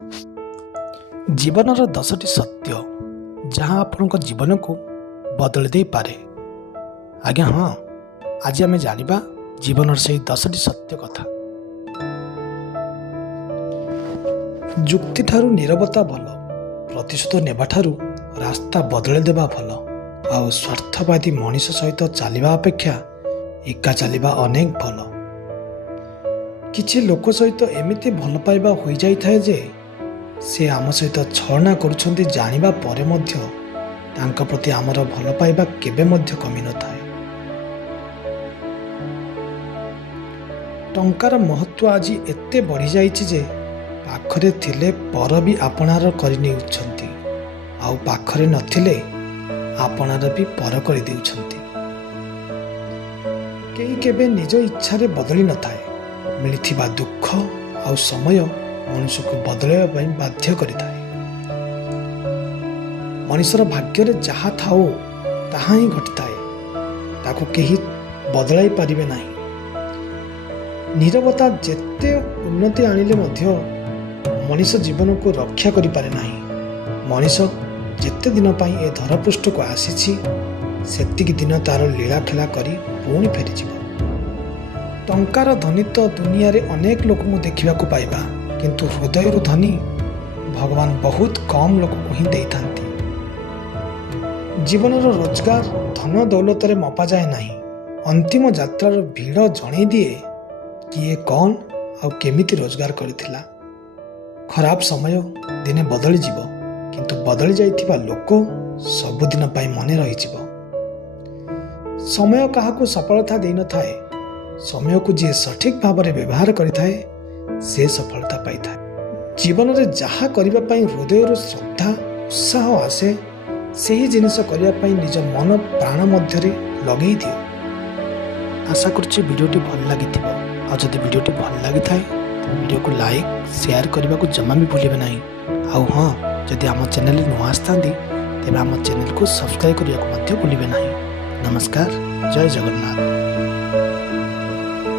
ଜୀବନର 10ଟି ସତ୍ୟ ଯାହା ଆପଣଙ୍କ ଜୀବନକୁ ବଦଳି ଦେଇପାରେ। ଆଜ୍ଞା ହଁ, ଆଜି ଆମେ ଜାଣିବା ଜୀବନର ସେହି 10ଟି ସତ୍ୟ କଥା। ଯୁକ୍ତିଠାରୁ ନୀରବତା ଭଲ, ପ୍ରତିଶୋଧ ନେବାଠାରୁ ରାସ୍ତା ବଦଳାଇ ଦେବା ଭଲ, ଆଉ ସ୍ୱାର୍ଥବାଦୀ ମଣିଷ ସହିତ ଚାଲିବା ଅପେକ୍ଷା ଏକା ଚାଲିବା ଅନେକ ଭଲ। କିଛି ଲୋକ ସହିତ ଏମିତି ଭଲ ପାଇବା ହୋଇଯାଇଥାଏ ଯେ ସେ ଆମ ସହିତ ଛଳନା କରୁଛନ୍ତି ଜାଣିବା ପରେ ମଧ୍ୟ ତାଙ୍କ ପ୍ରତି ଆମର ଭଲ ପାଇବା କେବେ ମଧ୍ୟ କମିନଥାଏ। ଟଙ୍କାର ମହତ୍ତ୍ୱ ଆଜି ଏତେ ବଢ଼ିଯାଇଛି ଯେ ପାଖରେ ଥିଲେ ପର ବି ଆପଣାର କରିନେଉଛନ୍ତି, ଆଉ ପାଖରେ ନଥିଲେ ଆପଣାର ବି ପର କରିଦେଉଛନ୍ତି। କେହି କେବେ ନିଜ ଇଚ୍ଛାରେ ବଦଳି ନଥାଏ। ମିଳିଥିବା ଦୁଃଖ ଆଉ ସମୟ ମଣିଷକୁ ବଦଳାଇବା ପାଇଁ ବାଧ୍ୟ କରିଥାଏ। ମଣିଷର ଭାଗ୍ୟରେ ଯାହା ଥାଉ ତାହା ହିଁ ଘଟିଥାଏ, ତାକୁ କେହି ବଦଳାଇ ପାରିବେ ନାହିଁ। ନୀରବତା ଯେତେ ଉନ୍ନତି ଆଣିଲେ ମଧ୍ୟ ମଣିଷ ଜୀବନକୁ ରକ୍ଷା କରିପାରେ ନାହିଁ। ମଣିଷ ଯେତେ ଦିନ ପାଇଁ ଏ ଧରାପୃଷ୍ଠକୁ ଆସିଛି ସେତିକି ଦିନ ତାର ଲୀଳାଖେଳା କରି ପୁଣି ଫେରିଯିବ। ଟଙ୍କାର ଧନୀ ତ ଦୁନିଆରେ ଅନେକ ଲୋକଙ୍କୁ ଦେଖିବାକୁ ପାଇବା, କିନ୍ତୁ ହୃଦୟରୁ ଧନୀ ଭଗବାନ ବହୁତ କମ୍ ଲୋକଙ୍କୁ ହିଁ ଦେଇଥାନ୍ତି। ଜୀବନର ରୋଜଗାର ଧନ ଦୌଲତରେ ମପାଯାଏ ନାହିଁ। ଅନ୍ତିମ ଯାତ୍ରାର ଭିଡ଼ ଜଣେଇ ଦିଏ କିଏ କ'ଣ ଆଉ କେମିତି ରୋଜଗାର କରିଥିଲା। ଖରାପ ସମୟ ଦିନେ ବଦଳିଯିବ, କିନ୍ତୁ ବଦଳି ଯାଇଥିବା ଲୋକ ସବୁଦିନ ପାଇଁ ମନେ ରହିଯିବ। ସମୟ କାହାକୁ ସଫଳତା ଦେଇନଥାଏ, ସମୟକୁ ଯିଏ ସଠିକ୍ ଭାବରେ ବ୍ୟବହାର କରିଥାଏ ସେ ସଫଳତା ପାଇଥାଏ। ଜୀବନରେ ଯାହା କରିବା ପାଇଁ ହୃଦୟରୁ ଶ୍ରଦ୍ଧା ଉତ୍ସାହ ଆସେ ସେହି ଜିନିଷ କରିବା ପାଇଁ ନିଜ ମନ ପ୍ରାଣ ମଧ୍ୟରେ ଲଗେଇ ଦିଅ। ଆଶା କରୁଛି ଭିଡ଼ିଓଟି ଭଲ ଲାଗିଥିବ, ଆଉ ଯଦି ଭିଡ଼ିଓଟି ଭଲ ଲାଗିଥାଏ ତେବେ ଭିଡ଼ିଓକୁ ଲାଇକ୍ ସେୟାର କରିବାକୁ ଜମା ବି ଭୁଲିବେ ନାହିଁ। ଆଉ ହଁ, ଯଦି ଆମ ଚ୍ୟାନେଲରେ ନୂଆ ଆସିଥାନ୍ତି ତେବେ ଆମ ଚ୍ୟାନେଲକୁ ସବସ୍କ୍ରାଇବ୍ କରିବାକୁ ମଧ୍ୟ ଭୁଲିବେ ନାହିଁ। ନମସ୍କାର, ଜୟ ଜଗନ୍ନାଥ।